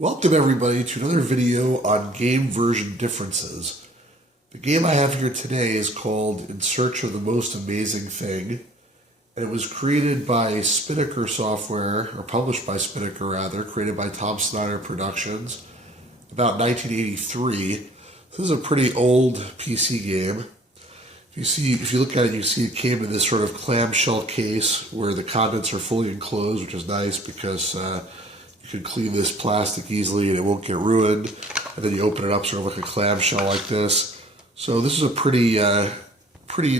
Welcome everybody to another video on game version differences. The game I have here today is called In Search of the Most Amazing Thing, and it was created by Spinnaker Software, or published by Spinnaker rather, created by Tom Snyder Productions, about 1983. This is a pretty old PC game. If you look at it, you see it came in this sort of clamshell case where the contents are fully enclosed, which is nice because you can clean this plastic easily and it won't get ruined. And then you open it up sort of like a clamshell like this. So this is a pretty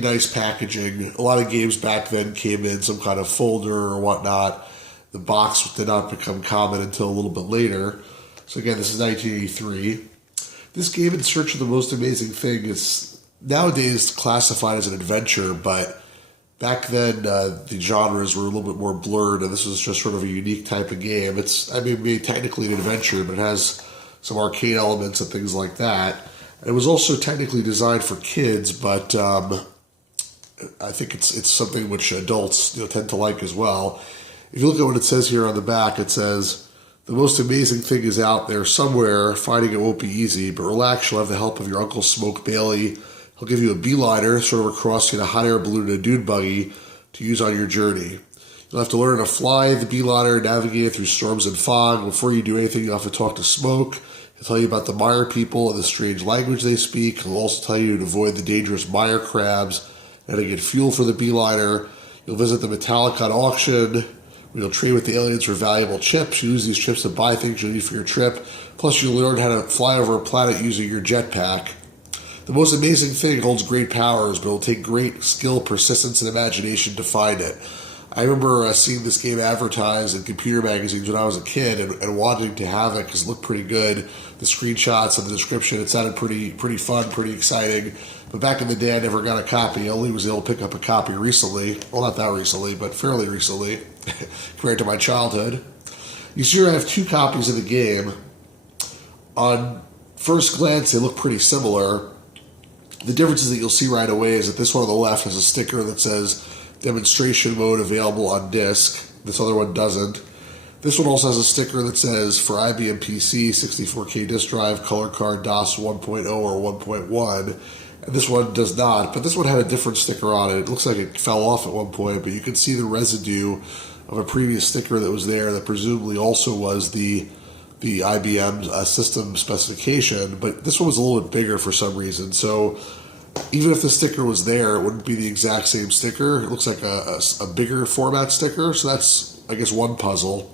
nice packaging. A lot of games back then came in some kind of folder or whatnot. The box did not become common until a little bit later. So again, this is 1983. This game, In Search of the Most Amazing Thing, is nowadays classified as an adventure, but back then the genres were a little bit more blurred, and this was just sort of a unique type of game. It's, technically an adventure, but it has some arcade elements and things like that. And it was also technically designed for kids, but I think it's something which adults tend to like as well. If you look at what it says here on the back, it says, "The most amazing thing is out there somewhere. Finding it won't be easy, but relax, you'll have the help of your Uncle Smoke Bailey. He'll give you a beeliner, sort of across you in a hot air balloon and a dune buggy to use on your journey. You'll have to learn to fly the beeliner, navigate through storms and fog. Before you do anything, you'll have to talk to Smoke. He'll tell you about the Mire people and the strange language they speak. He'll also tell you to avoid the dangerous Mire crabs and to get fuel for the beeliner. You'll visit the Metallicon auction, where you'll trade with the aliens for valuable chips. You use these chips to buy things you'll need for your trip. Plus, you'll learn how to fly over a planet using your jetpack. The most amazing thing holds great powers, but it will take great skill, persistence, and imagination to find it." I remember seeing this game advertised in computer magazines when I was a kid and wanting to have it because it looked pretty good. The screenshots and the description, it sounded pretty fun, pretty exciting. But back in the day, I never got a copy. I only was able to pick up a copy recently. Well, not that recently, but fairly recently compared to my childhood. You see here I have two copies of the game. On first glance, they look pretty similar. The differences that you'll see right away is that this one on the left has a sticker that says demonstration mode available on disk. This other one doesn't. This one also has a sticker that says for IBM PC, 64K disk drive, color card, DOS 1.0 or 1.1. And this one does not, but this one had a different sticker on it. It looks like it fell off at one point, but you can see the residue of a previous sticker that was there that presumably also was the IBM system specification, but this one was a little bit bigger for some reason. So even if the sticker was there, it wouldn't be the exact same sticker. It looks like a bigger format sticker, so that's, I guess, one puzzle.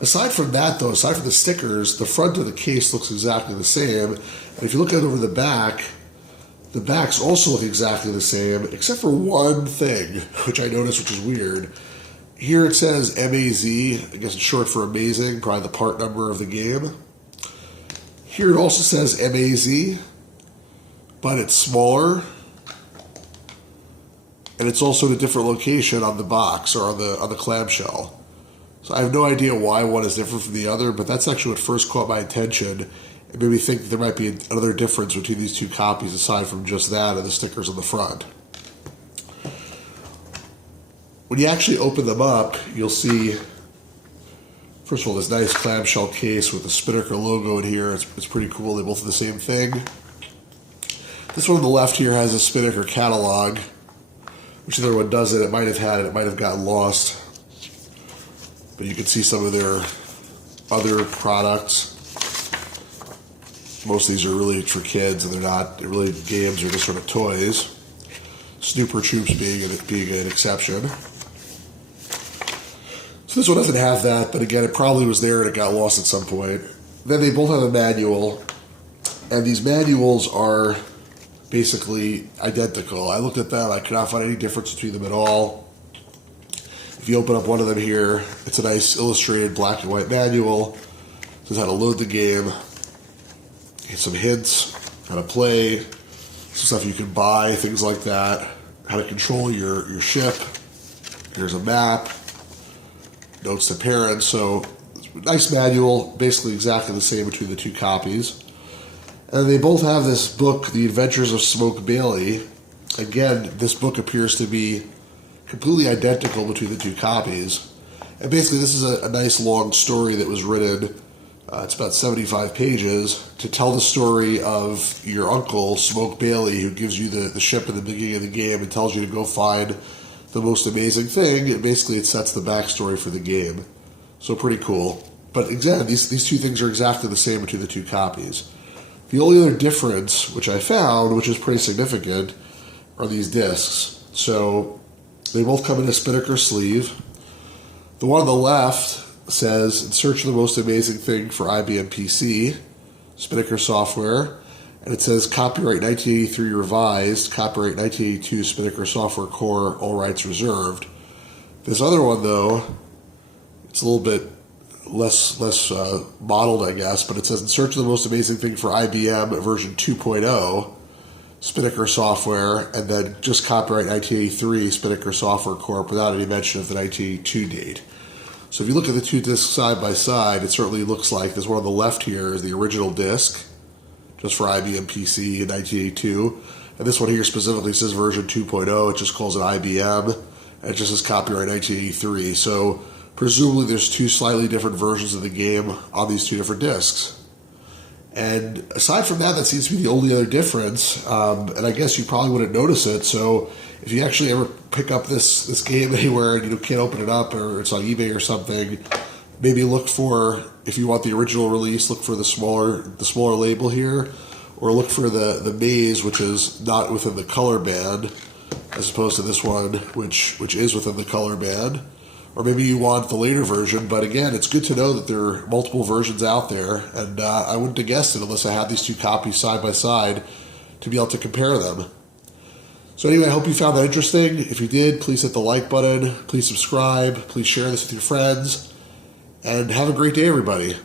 Aside from that, though, aside from the stickers, the front of the case looks exactly the same. And if you look at it over the backs also look exactly the same, except for one thing, which I noticed, which is weird. Here it says MAZ, I guess it's short for amazing, probably the part number of the game. Here it also says MAZ, but it's smaller. And it's also in a different location on the box, or on the clamshell. So I have no idea why one is different from the other, but that's actually what first caught my attention. It made me think that there might be another difference between these two copies aside from just that and the stickers on the front. When you actually open them up, you'll see, first of all, this nice clamshell case with the Spinnaker logo in here. It's pretty cool. They both have the same thing. This one on the left here has a Spinnaker catalog, which the other one doesn't. It might have had it. It might have gotten lost. But you can see some of their other products. Most of these are really for kids, and they're not really games. They're just sort of toys. Snooper Troops being an exception. So this one doesn't have that, but again, it probably was there and it got lost at some point. Then they both have a manual, and these manuals are basically identical. I looked at them, I could not find any difference between them at all. If you open up one of them here, it's a nice illustrated black and white manual. It says how to load the game, some hints, how to play, some stuff you can buy, things like that, how to control your ship. Here's a map, notes to parents. So nice manual, basically exactly the same between the two copies. And they both have this book, The Adventures of Smoke Bailey. Again, this book appears to be completely identical between the two copies. And basically this is a nice long story that was written It's about 75 pages to tell the story of your uncle, Smoke Bailey, who gives you the ship in the beginning of the game and tells you to go find the most amazing thing. And basically, it sets the backstory for the game. So pretty cool. But again, these two things are exactly the same between the two copies. The only other difference, which I found, which is pretty significant, are these discs. So they both come in a Spinnaker sleeve. The one on the left says, in search of the most amazing thing for IBM PC, Spinnaker Software, and it says copyright 1983 revised, copyright 1982 Spinnaker Software Core, all rights reserved. This other one, though, it's a little bit less modeled, I guess, but it says, in search of the most amazing thing for IBM version 2.0, Spinnaker Software, and then just copyright 1983 Spinnaker Software Corp without any mention of the 1982 date. So if you look at the two discs side by side, it certainly looks like this one on the left here is the original disc, just for IBM PC in 1982. And this one here specifically says version 2.0. It just calls it IBM. And it just says copyright 1983. So presumably there's two slightly different versions of the game on these two different discs. And aside from that, that seems to be the only other difference. And I guess you probably wouldn't notice it. So if you actually ever pick up this game anywhere and you can't open it up, or it's on eBay or something, maybe look for, if you want the original release, look for the smaller label here, or look for the Maze, which is not within the color band, as opposed to this one, which is within the color band. Or maybe you want the later version, but again, it's good to know that there are multiple versions out there, and I wouldn't have guessed it unless I had these two copies side by side to be able to compare them. So anyway, I hope you found that interesting. If you did, please hit the like button, please subscribe, please share this with your friends, and have a great day, everybody.